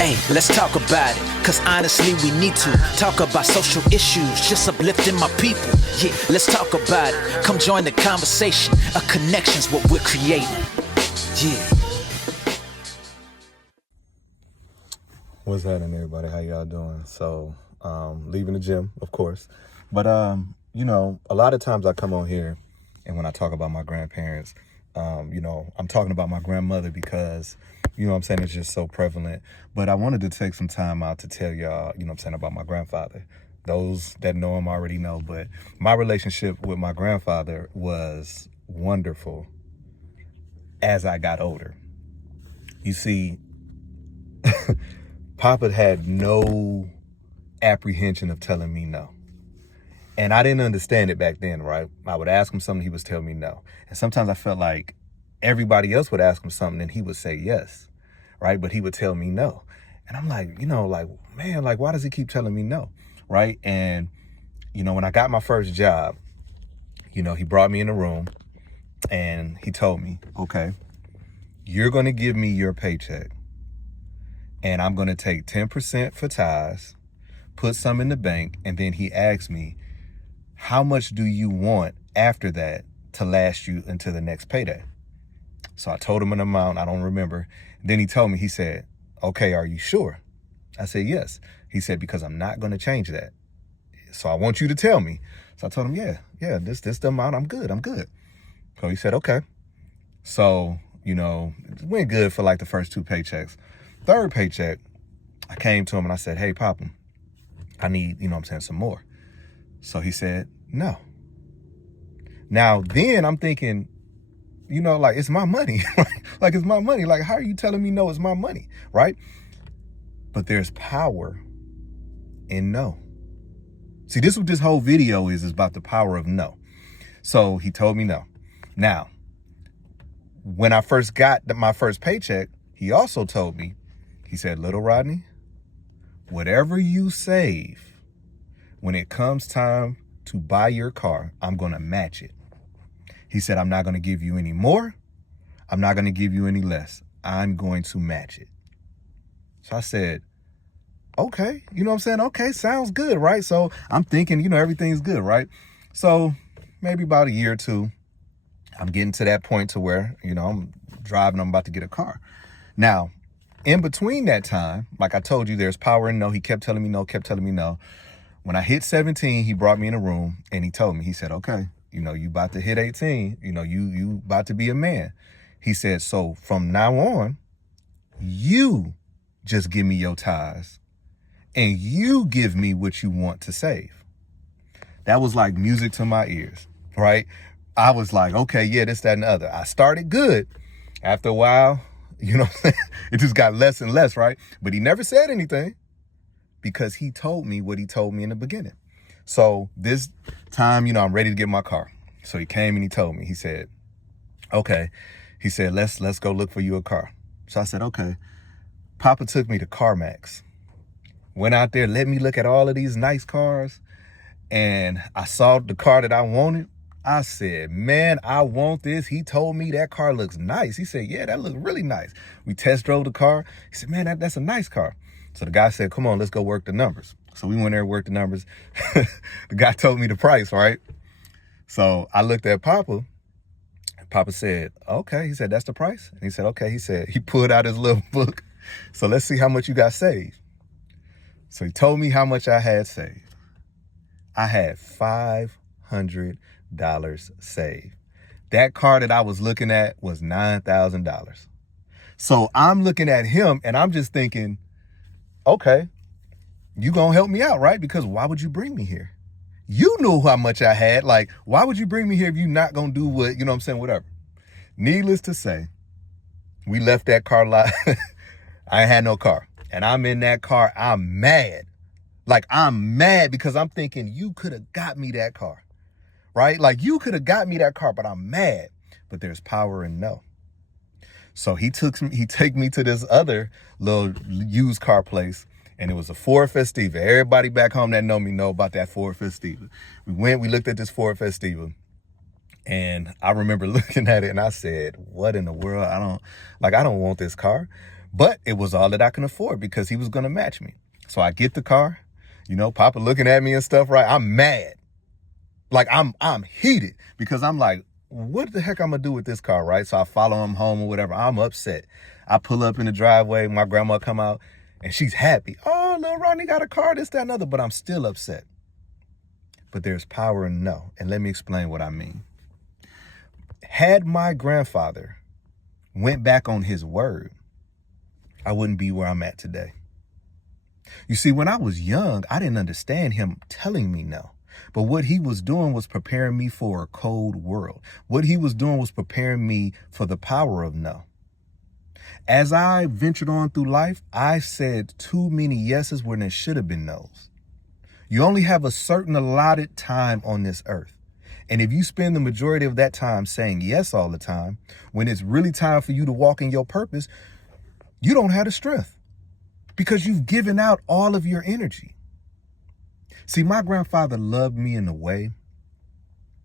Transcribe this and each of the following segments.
Hey, let's talk about it, cause honestly we need to talk about social issues, just uplifting my people. Yeah, let's talk about it. Come join the conversation. A connection's what we're creating. Yeah. What's happening, everybody? How y'all doing? So, leaving the gym, of course. But, you know, a lot of times I come on here and when I talk about my grandparents, you know, I'm talking about my grandmother because, you know what I'm saying, it's just so prevalent. But I wanted to take some time out to tell y'all, you know what I'm saying, about my grandfather. Those that know him already know, but my relationship with my grandfather was wonderful as I got older. You see, Papa had no apprehension of telling me no. And I didn't understand it back then, right? I would ask him something, he would tell me no. And sometimes I felt like everybody else would ask him something and he would say yes, right? But he would tell me no. And I'm like, you know, like, man, like, why does he keep telling me no, right? And, you know, when I got my first job, you know, he brought me in the room and he told me, okay, you're going to give me your paycheck and I'm going to take 10% for ties, put some in the bank, and then he asked me, how much do you want after that to last you until the next payday? So I told him an amount, I don't remember. Then he told me, he said, okay, are you sure? I said, yes. He said, because I'm not going to change that. So I want you to tell me. So I told him, yeah, this the amount, I'm good. So he said, okay. So, you know, it went good for like the first 2 paychecks. Third paycheck, I came to him and I said, hey, Papa, I need, you know what I'm saying, some more. So he said, no. Now, then I'm thinking, you know, like, it's my money. Like, it's my money. Like, how are you telling me no, it's my money, right? But there's power in no. See, this is what this whole video is about, the power of no. So he told me no. Now, when I first got my first paycheck, he also told me, he said, little Rodney, whatever you save, when it comes time to buy your car, I'm going to match it. He said, I'm not going to give you any more. I'm not going to give you any less. I'm going to match it. So I said, okay, you know what I'm saying? Okay, sounds good, right? So I'm thinking, you know, everything's good, right? So maybe about a year or two, I'm getting to that point to where, you know, I'm driving, I'm about to get a car. Now, in between that time, like I told you, there's power in no. He kept telling me no. When I hit 17, he brought me in a room and he told me, he said, okay, you know, you about to hit 18, you know, you about to be a man. He said, so from now on, you just give me your ties and you give me what you want to save. That was like music to my ears, right? I was like, okay, yeah, this, that, and the other. I started good. After a while, you know, it just got less and less, right? But he never said anything because he told me what he told me in the beginning. So this time, you know, I'm ready to get my car. So he came and he told me, he said, okay. He said, let's go look for you a car. So I said, okay. Papa took me to CarMax. Went out there, let me look at all of these nice cars. And I saw the car that I wanted. I said, man, I want this. He told me that car looks nice. He said, yeah, that looks really nice. We test drove the car. He said, man, that's a nice car. So the guy said, come on, let's go work the numbers. So we went there and worked the numbers. The guy told me the price, right? So I looked at Papa. Papa said, okay. He said, that's the price? And he said, okay. He said, he pulled out his little book. So let's see how much you got saved. So he told me how much I had saved. I had $500 saved. That car that I was looking at was $9,000. So I'm looking at him and I'm just thinking, okay, you gonna help me out, right? Because why would you bring me here? You knew how much I had. Like, why would you bring me here if you're not gonna do what, you know what I'm saying, whatever. Needless to say, we left that car lot. I ain't had no car. And I'm in that car, I'm mad. Like, I'm mad because I'm thinking you could have got me that car, right? Like, you could have got me that car, but I'm mad. But there's power in no. So he took me to this other little used car place, and it was a Ford Festiva. Everybody back home that know me know about that Ford Festiva. We looked at this Ford Festiva, and I remember looking at it, and I said, what in the world? I don't want this car. But it was all that I can afford because he was going to match me. So I get the car, Papa looking at me and stuff, right? I'm mad. Like I'm heated because I'm like, what the heck I'm going to do with this car, right? So I follow him home or whatever. I'm upset. I pull up in the driveway. My grandma come out and she's happy. Oh, little Ronnie got a car, this, that, and other. But I'm still upset. But there's power in no. And let me explain what I mean. Had my grandfather went back on his word, I wouldn't be where I'm at today. You see, when I was young, I didn't understand him telling me no. But what he was doing was preparing me for a cold world. What he was doing was preparing me for the power of no. As I ventured on through life, I said too many yeses when there should have been no's. You only have a certain allotted time on this earth. And if you spend the majority of that time saying yes all the time, when it's really time for you to walk in your purpose, you don't have the strength because you've given out all of your energy. See, my grandfather loved me in a way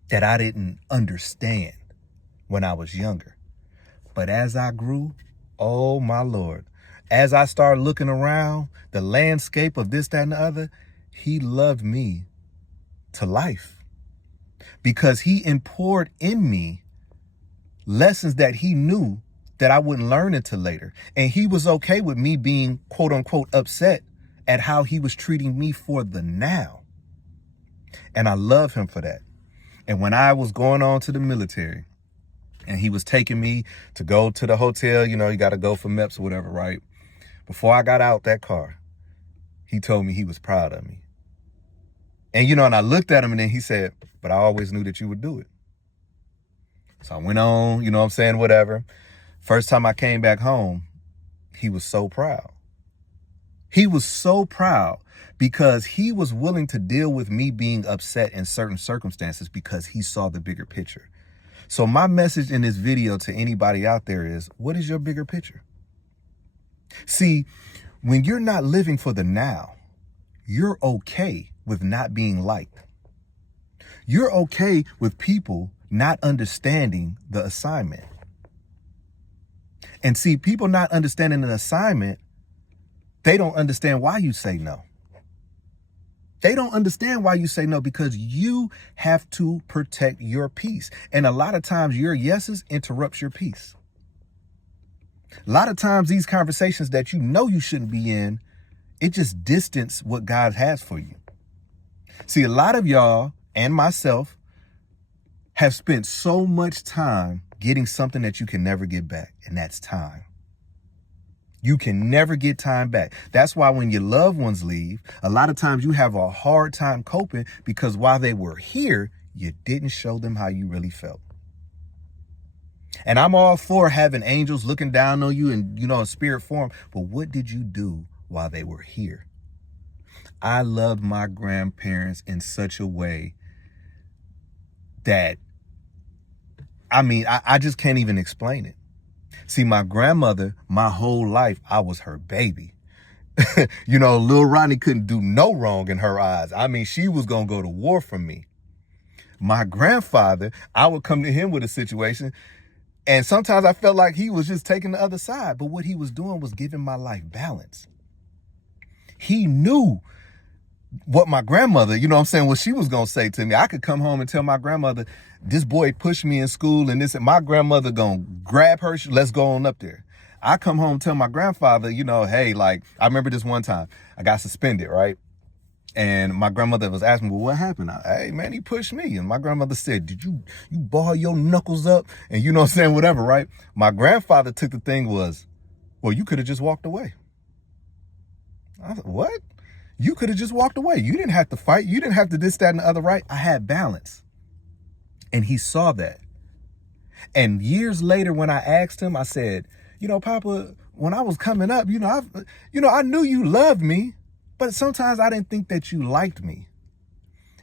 that I didn't understand when I was younger. But as I grew, oh my Lord, as I started looking around the landscape of this, that, and the other, he loved me to life because he poured in me lessons that he knew that I wouldn't learn until later. And he was okay with me being, quote unquote, upset at how he was treating me for the now. And I love him for that. And when I was going on to the military and he was taking me to go to the hotel, you got to go for MEPS or whatever, right? Before I got out that car, he told me he was proud of me. And, and I looked at him and then he said, but I always knew that you would do it. So I went on, whatever. First time I came back home, he was so proud. He was so proud because he was willing to deal with me being upset in certain circumstances because he saw the bigger picture. So my message in this video to anybody out there is, what is your bigger picture? See, when you're not living for the now, you're okay with not being liked. You're okay with people not understanding the assignment. And see, people not understanding an assignment, they don't understand why you say no. They don't understand why you say no because you have to protect your peace. And a lot of times your yeses interrupts your peace. A lot of times these conversations that you shouldn't be in, it just distance what God has for you. See, a lot of y'all and myself have spent so much time getting something that you can never get back, and that's time. You can never get time back. That's why when your loved ones leave, a lot of times you have a hard time coping because while they were here, you didn't show them how you really felt. And I'm all for having angels looking down on you and, in spirit form, but what did you do while they were here? I loved my grandparents in such a way that I just can't even explain it. See, my grandmother, my whole life, I was her baby. Lil Ronnie couldn't do no wrong in her eyes. She was going to go to war for me. My grandfather, I would come to him with a situation, and sometimes I felt like he was just taking the other side. But what he was doing was giving my life balance. He knew what my grandmother, what she was going to say to me. I could come home and tell my grandmother, this boy pushed me in school and this, and my grandmother going to grab her, let's go on up there. I come home and tell my grandfather, hey, I remember this one time I got suspended, right? And my grandmother was asking me, well, what happened? Hey, man, he pushed me. And my grandmother said, did you ball your knuckles up? And whatever, right? My grandfather took the thing was, well, you could have just walked away. I said, what? You could have just walked away. You didn't have to fight. You didn't have to this, that, and the other, right? I had balance. And he saw that. And years later, when I asked him, I said, Papa, when I was coming up, I knew you loved me, but sometimes I didn't think that you liked me.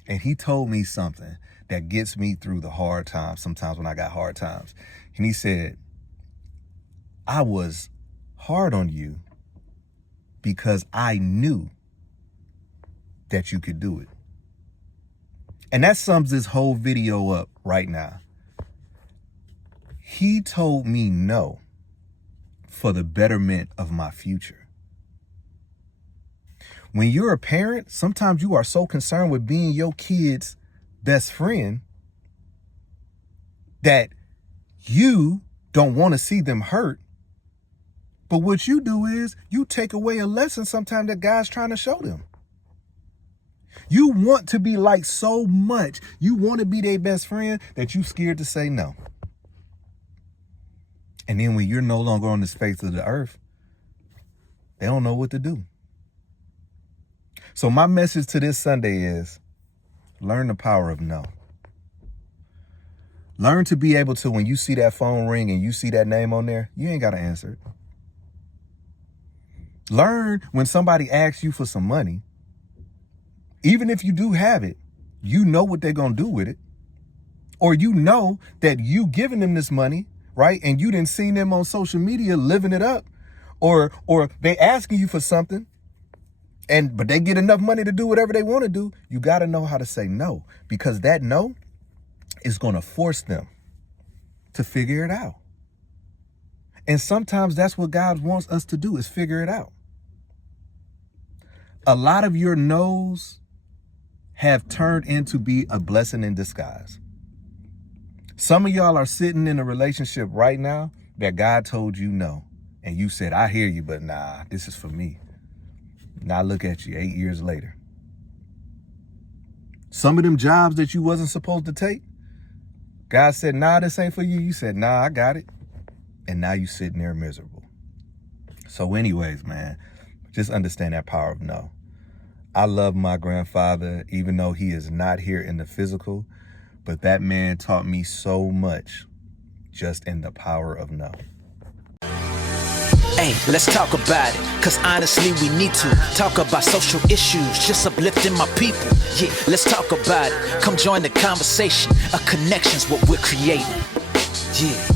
And he told me something that gets me through the hard times, sometimes when I got hard times. And he said, I was hard on you because I knew that you could do it. And that sums this whole video up right now. He told me no for the betterment of my future. When you're a parent, sometimes you are so concerned with being your kid's best friend that you don't want to see them hurt. But what you do is you take away a lesson sometimes that God's trying to show them. You want to be liked so much. You want to be their best friend that you scared to say no. And then when you're no longer on the face of the earth, they don't know what to do. So my message to this Sunday is learn the power of no. Learn to be able to, when you see that phone ring and you see that name on there, you ain't got to answer it. Learn when somebody asks you for some money, even if you do have it, you know what they're going to do with it. Or you know that you giving them this money, right? And you didn't see them on social media living it up. Or they asking you for something, but they get enough money to do whatever they want to do. You got to know how to say no, because that no is going to force them to figure it out. And sometimes that's what God wants us to do, is figure it out. A lot of your no's have turned into be a blessing in disguise. Some of y'all are sitting in a relationship right now that God told you no. And you said, I hear you, but nah, this is for me. Now look at you 8 years later. Some of them jobs that you wasn't supposed to take, God said, nah, this ain't for you. You said, nah, I got it. And now you sitting there miserable. So anyways, man, just understand that power of no. I love my grandfather, even though he is not here in the physical, but that man taught me so much just in the power of no. Hey, let's talk about it, cause honestly we need to talk about social issues, just uplifting my people. Yeah, let's talk about it. Come join the conversation. A connection's what we're creating. Yeah.